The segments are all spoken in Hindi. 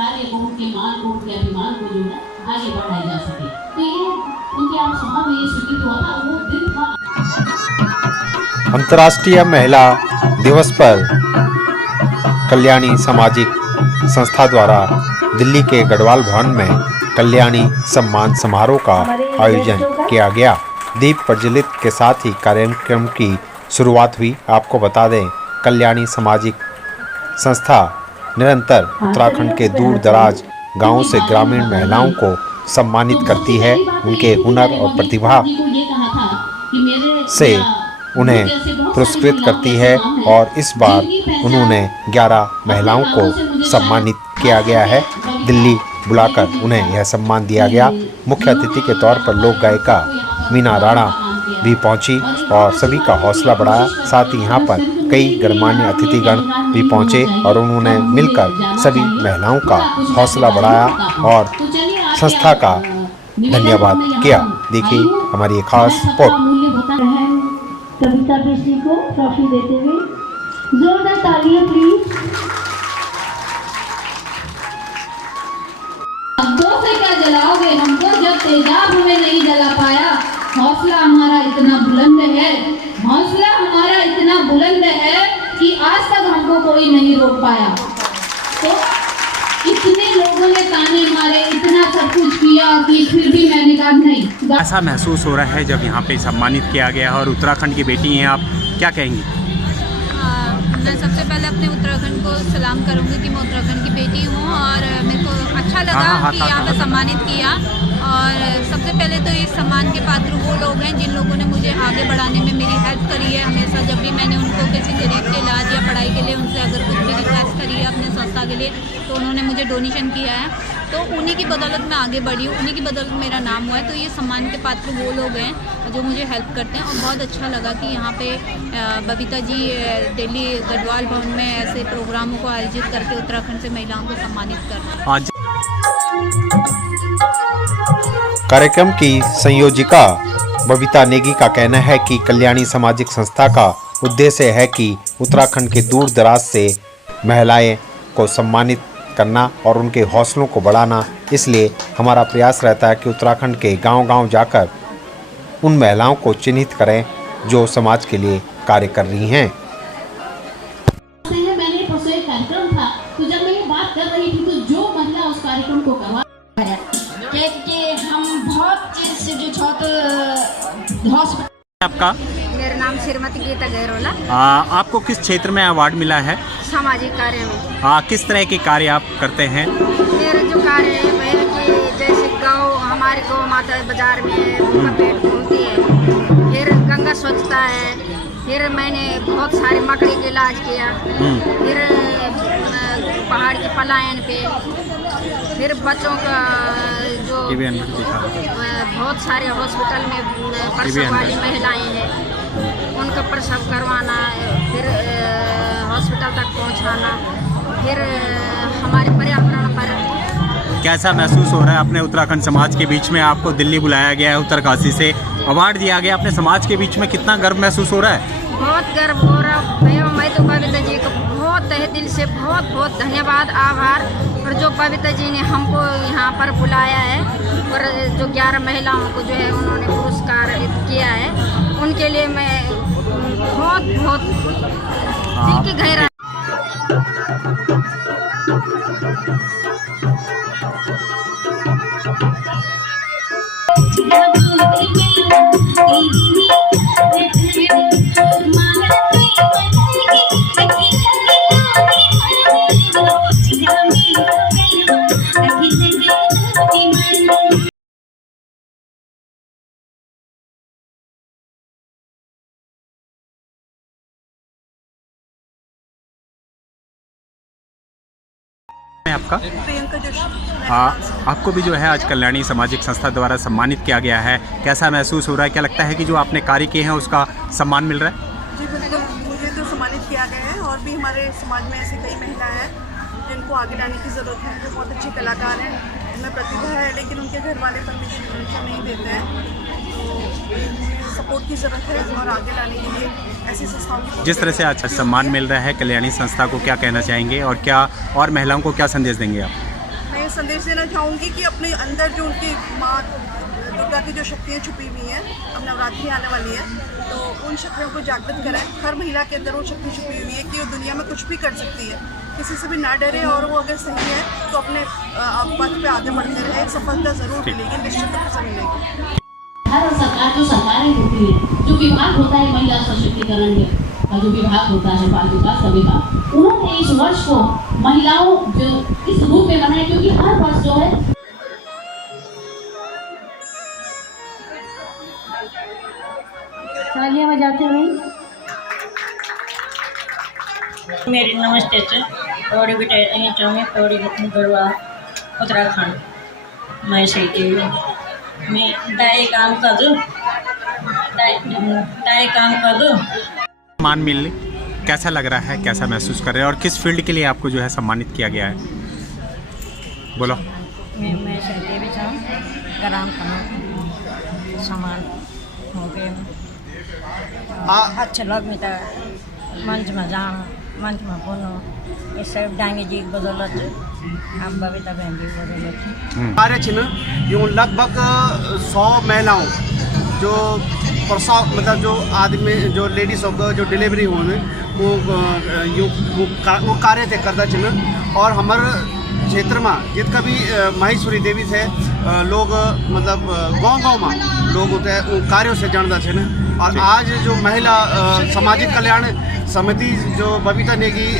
कार्य को, उनके मान को, उनके अभिमान को जो है आगे बढ़ाया जा सके। तो ये उनके आप सभा में ये स्वीकृत हुआ था, वो दिन था। अंतर्राष्ट्रीय महिला दिवस पर कल्याणी सामाजिक संस्था द्वारा दिल्ली के गढ़वाल भवन में कल्याणी सम्मान समारोह का आयोजन किया गया। दीप प्रज्वलित के साथ ही कार्यक्रम की शुरुआत हुई। आपको बता दें, कल्याणी सामाजिक संस्था निरंतर उत्तराखंड के दूर दराज गांवों से ग्रामीण महिलाओं को सम्मानित करती है। उनके हुनर और प्रतिभा से उन्हें पुरस्कृत करती है और इस बार उन्होंने 11 महिलाओं को सम्मानित किया गया है। दिल्ली बुलाकर उन्हें यह सम्मान दिया गया। मुख्य अतिथि के तौर पर लोक गायिका मीना राणा भी पहुंची और सभी का हौसला बढ़ाया। साथ ही यहाँ पर कई गणमान्य अतिथिगण भी पहुंचे और उन्होंने मिलकर सभी महिलाओं का हौसला बढ़ाया और संस्था का धन्यवाद किया। देखिए हमारी एक खास रिपोर्ट। कविता बेसी को ट्रॉफी देते हुए जोरदार तालियां प्लीज। दो से क्या जलाओगे हमको जब तेजाब हमें नहीं जला पाया। हौसला हमारा इतना बुलंद है, हौसला हमारा इतना बुलंद है कि आज तक हमको कोई नहीं रोक पाया। तो इतने लोगों ने ताने मारे, इतना सब कुछ किया कि फिर भी मैंने कहा नहीं। ऐसा महसूस हो रहा है जब यहाँ पे सम्मानित किया गया और उत्तराखंड की बेटी हैं आप, क्या कहेंगी? मैं सबसे पहले अपने उत्तराखंड को सलाम करूँगी कि मैं उत्तराखंड की बेटी हूँ और मेरे को अच्छा लगा कि यहाँ पे सम्मानित किया। और सबसे पहले तो इस सम्मान के पात्र वो लोग हैं जिन लोगों ने मुझे आगे बढ़ाने में मेरी हेल्प करी है। हमेशा जब भी मैंने उनको किसी गरीब के इलाज या पढ़ाई के लिए उनसे अगर कुछ भी रिक्वेस्ट करी है अपने संस्था के लिए, तो उन्होंने मुझे डोनेशन किया है। तो उन्हीं की बदौलत मैं आगे बढ़ी हूँ, उन्हीं की बदौलत मेरा नाम हुआ है। तो ये सम्मान के पात्र वो लोग हैं जो मुझे हेल्प करते हैं। और बहुत अच्छा लगा कि यहाँ पे बबीता जी दिल्ली गढ़वाल भवन में ऐसे प्रोग्रामों को आयोजित करके उत्तराखंड से महिलाओं को सम्मानित कर रहे हैं। आज कार्यक्रम की संयोजिका बबीता नेगी का कहना है कि कल्याणी सामाजिक संस्था का उद्देश्य है कि उत्तराखंड के दूर दराज से महिलाएं को सम्मानित करना और उनके हौसलों को बढ़ाना। इसलिए हमारा प्रयास रहता है कि उत्तराखंड के गांव-गांव जाकर उन महिलाओं को चिन्हित करें जो समाज के लिए कार्य कर रही हैं। मैंने परसों एक कार्यक्रम था, तो जब मैं ये बात कर रही थी तो जो महिला उस कार्यक्रम को करवा कि हम बहुत चीज से जो हॉस्पिटल। आपका? मेरा नाम श्रीमती गीता गहरोला। आपको किस क्षेत्र में अवार्ड मिला है? सामाजिक कार्य में। किस तरह के कार्य आप करते हैं? मेरा जो कार्य है वह है कि जैसे गौ, हमारी गौ माता बाजार में है, उनका पेट घूमती है। फिर गंगा स्वच्छता है। फिर मैंने बहुत सारे मकड़ी के इलाज किया। फिर पहाड़ के पलायन पे, फिर बच्चों का जो बहुत सारे हॉस्पिटल में प्रसव वाली महिलाएं हैं उनका प्रसव करवाना, फिर हॉस्पिटल तक पहुंचाना। फिर हमारे पर्यावरण पर कैसा महसूस हो रहा है? अपने उत्तराखंड समाज के बीच में आपको दिल्ली बुलाया गया है, उत्तरकाशी से अवार्ड दिया गया, अपने समाज के बीच में कितना गर्व महसूस हो रहा है? बहुत गर्व हो रहा है। मैं तो बबीता जी को बहुत तहे दिल से बहुत बहुत धन्यवाद, आभार। और जो बबीता जी ने हमको यहाँ पर बुलाया है और जो 11 महिलाओं को जो है उन्होंने पुरस्कार किया है, उनके लिए मैं बहुत बहुत दिल की गहरा। आपका? आपको भी जो है आज कल्याणी सामाजिक संस्था द्वारा सम्मानित किया गया है, कैसा महसूस हो रहा है? क्या लगता है कि जो आपने कार्य किए हैं उसका सम्मान मिल रहा है? जी बिल्कुल, मुझे तो सम्मानित किया गया है और भी हमारे समाज में ऐसी कई महिलाएं हैं जिनको आगे लाने की ज़रूरत है, जो बहुत अच्छी कलाकार हैं, उनमें प्रतिभा है, लेकिन उनके घर वाले परमिशन नहीं देते हैं। तो सपोर्ट की ज़रूरत है और आगे लाने के लिए ऐसी संस्थाओं की। जिस तरह से आज सम्मान मिल रहा है कल्याणी संस्था को क्या कहना चाहेंगे और क्या और महिलाओं को क्या संदेश देंगे आप? संदेश देना चाहूँगी कि अपने अंदर जो उनकी माँ दुर्गा की जो शक्तियाँ छुपी हुई हैं, अब नवरात्रि आने वाली है, तो उन शक्तियों को जागृत करें। हर महिला के अंदर वो शक्ति छुपी हुई है कि वो दुनिया में कुछ भी कर सकती है, किसी से भी ना डरे, और वो अगर सही है तो अपने पथ पे आगे बढ़ते रहे। एक सफलता ज़रूर मिलेगी, निश्चित रूप से मिलेगी। भारत सरकार जो सरकारें होती है, जो विभाग होता है महिला सशक्तिकरण का जो विभाग होता है बाल विकास का विभाग, उन्होंने इस वर्ष को महिलाओं जो इस रूप में बनाया, क्योंकि हर वर्ष जो है तालियां बजाते हुए। मेरी नमस्ते सर, पौड़ी बेटा में पौड़ी गढ़वा उत्तराखंड। मैं सही मैं दाई काम कर दूँ, दाई काम कर दूँ। सम्मान मिलने कैसा लग रहा है, कैसा महसूस कर रहे हैं, और किस फील्ड के लिए आपको जो है सम्मानित किया गया है? बोलो। मैं सही भी चाहूँ ग्राम का सम्मान हो गए। अच्छा लग मिता मंच में जाना, मंच में बोलो, ये सब डांगे जी बदौलत आप बबीता बहन जी बदौलत कार्य चिन्ह यूँ लगभग 100 महिलाओं जो प्रसव मतलब जो आदमी जो लेडीज़ होकर जो डिलीवरी हुए वो कार्य थे करदा चिन्ह। और हमारे क्षेत्र में जितना भी माहेश्वरी देवी थे लोग मतलब गांव में लोग होते हैं उन कार्यों से जानता थे ना। और आज जो महिला सामाजिक कल्याण समिति जो बबीता नेगी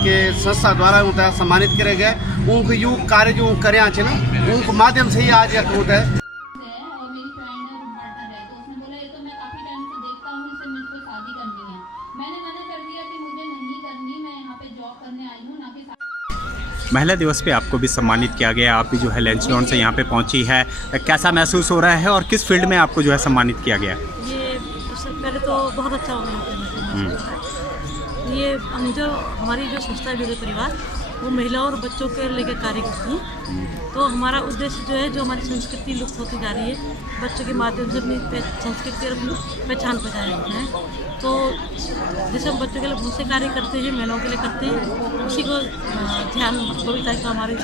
के संस्था द्वारा होता है सम्मानित करे गए, उनको यू कार्य जो करे ना उनके माध्यम से ही आज यह होता है। और मेरी फ्रेंड है पार्टनर है, तो उसने बोला ये तो मैं काफ़ी टाइम से देखता हूँ, इससे मुझको शादी करनी है। मैंने मना कर दिया कि मुझे नहीं करनी, मैं यहाँ पे जॉब करने आई हूँ, ना कि महिला दिवस पे आपको भी सम्मानित किया गया, आप भी जो है लैंसडॉन से यहाँ पे पहुँची है, कैसा महसूस हो रहा है और किस फील्ड में आपको जो है सम्मानित किया गया? ये उससे पहले तो बहुत अच्छा होगा। ये जो हमारी जो संस्था है विजय परिवार, वो महिलाओं और बच्चों के लेकर कार्य करती है। तो हमारा उद्देश्य जो है, जो हमारी संस्कृति लुप्त होती जा रही है, बच्चों के माध्यम से अपनी संस्कृति और अपनी पहचान बचाए रखना है। तो जैसे हम बच्चों के लिए बहुत से कार्य करते हैं, महिलाओं के लिए करते हैं, उसी को ध्यान बबीता का हमारे।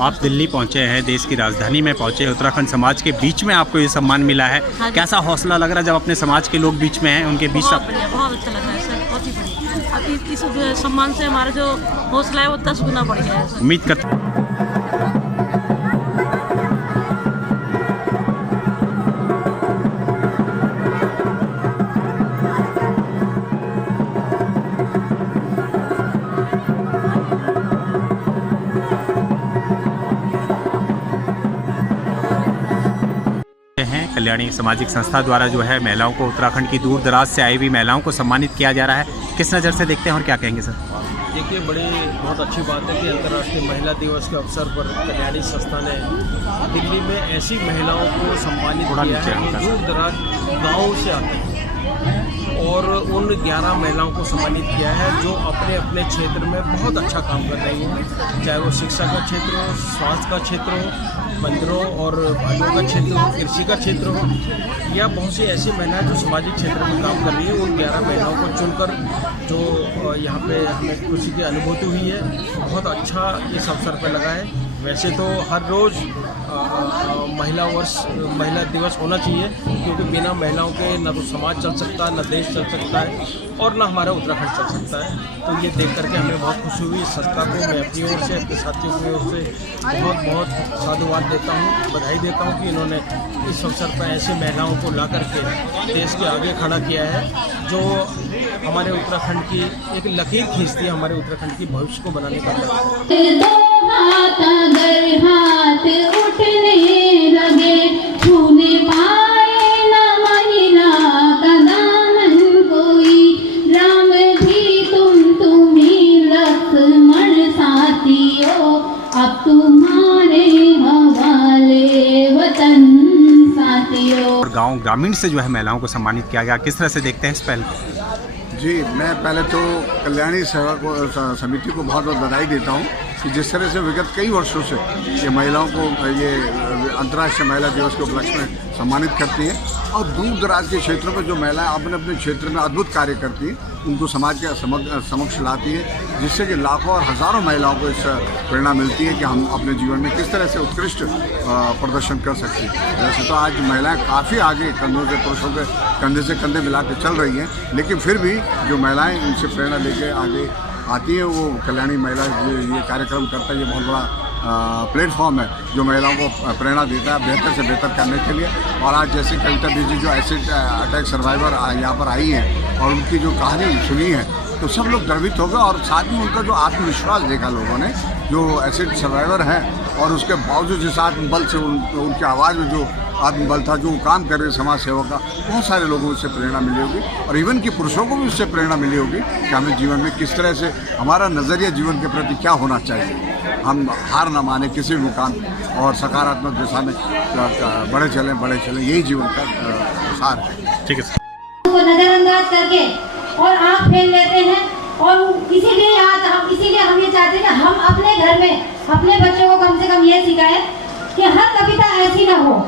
आप दिल्ली पहुँचे हैं, देश की राजधानी में पहुँचे, उत्तराखंड समाज के बीच में आपको ये सम्मान मिला है। हाँ, कैसा हौसला लग रहा है जब अपने समाज के लोग बीच में हैं, उनके बीच? बहुत बढ़िया, बहुत अच्छा लग रहा है सर, बहुत ही बढ़िया। अब इस सम्मान से हमारा जो हौसला है वो 10 गुना बढ़ गया है। उम्मीद करते हैं कल्याणी सामाजिक संस्था द्वारा जो है महिलाओं को, उत्तराखंड की दूर दराज से आई हुई महिलाओं को सम्मानित किया जा रहा है। किस नज़र से देखते हैं और क्या कहेंगे सर? देखिए, बहुत अच्छी बात है कि अंतर्राष्ट्रीय महिला दिवस के अवसर पर कल्याणी संस्था ने दिल्ली में ऐसी महिलाओं को सम्मानित किया है जो दूर दराज गाँव से आते हैं, और उन 11 महिलाओं को सम्मानित किया है जो अपने अपने क्षेत्र में बहुत अच्छा काम कर रही हैं, चाहे वो शिक्षा का क्षेत्र हो, स्वास्थ्य का क्षेत्र हो, मंदिरों और भाइयों का क्षेत्र हो, कृषि का क्षेत्र हो, या बहुत सी ऐसी महिलाएं जो सामाजिक क्षेत्र में काम कर रही है। उन 11 महिलाओं को चुनकर जो यहाँ पे हमें खुशी की अनुभूति हुई है, बहुत अच्छा इस अवसर पर लगा है। वैसे तो हर रोज़ महिला दिवस होना चाहिए, क्योंकि बिना महिलाओं के न तो समाज चल सकता है, न देश चल सकता है, और न हमारा उत्तराखंड चल सकता है। तो ये देख करके हमें बहुत खुशी हुई। इस संस्था को मैं अपनी ओर से, अपने साथियों की ओर से बहुत बहुत साधुवाद देता हूँ, बधाई देता हूँ कि इन्होंने इस अवसर पर ऐसे महिलाओं को ला करके देश के आगे खड़ा किया है, जो हमारे उत्तराखंड की एक लकीर खींचती है, हमारे उत्तराखंड की भविष्य को बनाने का। हाथ उठने लगे, छूने पाए न महिला का दामन कोई, राम भी तुम्ही लक्ष्मण साथियों, अब तुम्हारे हवाले वतन साथियों। और गांव ग्रामीण से जो है महिलाओं को सम्मानित किया गया, किस तरह से देखते हैं इस पहल? जी, मैं पहले तो कल्याणी सेवा समिति को बहुत बहुत बधाई देता हूँ कि जिस तरह से विगत कई वर्षों से ये महिलाओं को ये अंतर्राष्ट्रीय महिला दिवस के उपलक्ष्य में सम्मानित करती हैं, और दूर दराज के क्षेत्रों में जो महिलाएं अपने अपने क्षेत्र में अद्भुत कार्य करती हैं, उनको समाज के समक्ष लाती है, जिससे कि लाखों और हज़ारों महिलाओं को इस प्रेरणा मिलती है कि हम अपने जीवन में किस तरह से उत्कृष्ट प्रदर्शन कर सकते हैं। वैसे तो आज महिलाएं काफ़ी आगे कंधों से पुरुषों के कंधे से कंधे मिला के चल रही हैं, लेकिन फिर भी जो महिलाएं इनसे प्रेरणा लेके आगे आती है, वो कल्याणी महिला ये कार्यक्रम करता है। ये बहुत बड़ा प्लेटफॉर्म है जो महिलाओं को प्रेरणा देता है बेहतर से बेहतर करने के लिए। और आज जैसे कविता बीजी जो एसिड अटैक सर्वाइवर यहाँ पर आई हैं और उनकी जो कहानी सुनी है, तो सब लोग गर्वित हो गए और साथ में उनका जो आत्मविश्वास देखा लोगों ने, जो एसिड सर्वाइवर हैं और उसके बावजूद जिस आत्मबल से उनकी आवाज़ में जो आत्मबल था, जो काम कर रहे समाज सेवा का, बहुत सारे लोगों को इससे प्रेरणा मिली होगी और इवन कि पुरुषों को भी उससे प्रेरणा मिली होगी कि हमें जीवन में किस तरह से हमारा नज़रिया जीवन के प्रति क्या होना चाहिए, हम हार न माने किसी भी मुकाम और सकारात्मक दिशा में बढ़े चलें, यही जीवन का सार है। ठीक है। को नज़रअंदाज करके और आँख फेर लेते हैं और इसीलिए हम ये चाहते हैं कि हम अपने घर में अपने बच्चों को कम से कम ये सिखाएं कि हर कविता ऐसी ना हो।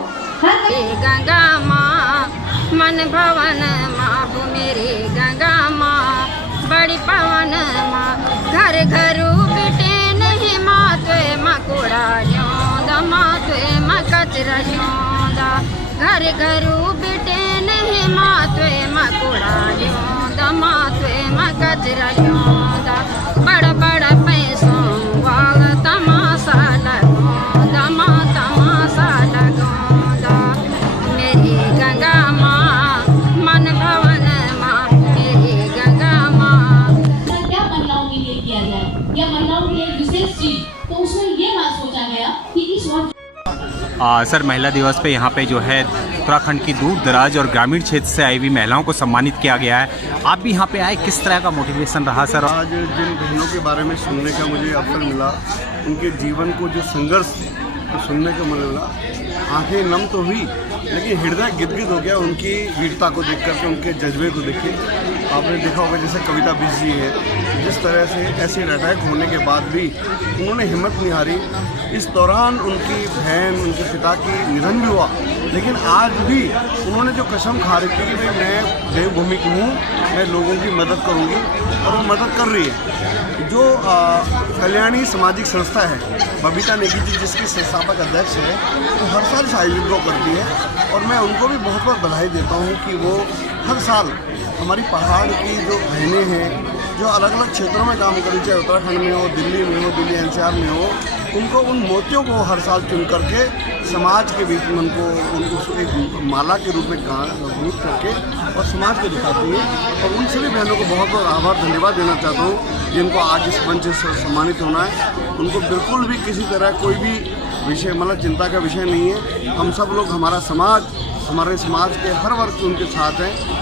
गंगा माँ मन भवन माँ मेरी गंगा माँ बड़ी पवन माँ घर घरू बेटे नहीं माँ त्वे मकुड़ा जोंदा माँ त्वे मकचरा जोंदा घर घरू बेटे नहीं माँ त्वे मकुड़ा जोंदा माँ त्वे मकचरा जोंदा बड़ा बड़ा पैसों वाला तमाशा लगोंदा माँ तमाशा लगोंदा मेरी गंगा माँ मन भवन माँ मेरी गंगा माँ। क्या महिलाओं के लिए किया जाए या महिलाओं के लिए विशेष चीज, तो उसमें ये बात सोचा गया कि इस वक्त सर महिला दिवस पे यहाँ पे जो है उत्तराखंड की दूर दराज और ग्रामीण क्षेत्र से आई हुई महिलाओं को सम्मानित किया गया है। आप भी यहाँ पे आए, किस तरह का मोटिवेशन रहा सर? आज जिन बहनों के बारे में सुनने का मुझे अवसर मिला, उनके जीवन को जो संघर्ष सुनने को मिला, आंखें नम तो हुई लेकिन हृदय गिदगिद हो गया उनकी वीरता को देख करके, उनके जज्बे को देख के। आपने देखा होगा जैसे कविता बीजी है, जिस तरह से एसिड अटैक होने के बाद भी उन्होंने हिम्मत नहीं हारी। इस दौरान उनकी बहन, उनके पिता की निधन भी हुआ, लेकिन आज भी उन्होंने जो कसम खा रखी कि भाई मैं देवभूमि की हूँ, मैं लोगों की मदद करूँगी, और वो मदद कर रही है। जो कल्याणी सामाजिक संस्था है, बबीता नेगी जी जिसकी संस्थापक अध्यक्ष है, वो हर साल इस आयोजन को करती है और मैं उनको भी बहुत बहुत बधाई देता हूँ कि वो हर साल हमारी पहाड़ की जो बहनें हैं जो अलग अलग क्षेत्रों में काम करी, चाहे उत्तराखंड में हो, दिल्ली में हो, दिल्ली एनसीआर में हो, उनको उन मोतियों को हर साल चुन करके समाज के बीच में उनको एक माला के रूप में गूंथ करके और समाज को दिखाती है। और उन सभी बहनों को बहुत बहुत आभार धन्यवाद देना चाहता हूँ जिनको आज इस मंच से सम्मानित होना है। उनको बिल्कुल भी किसी तरह कोई भी विषय मतलब चिंता का विषय नहीं है। हम सब लोग, हमारा समाज, हमारे समाज के हर वर्ग उनके साथ हैं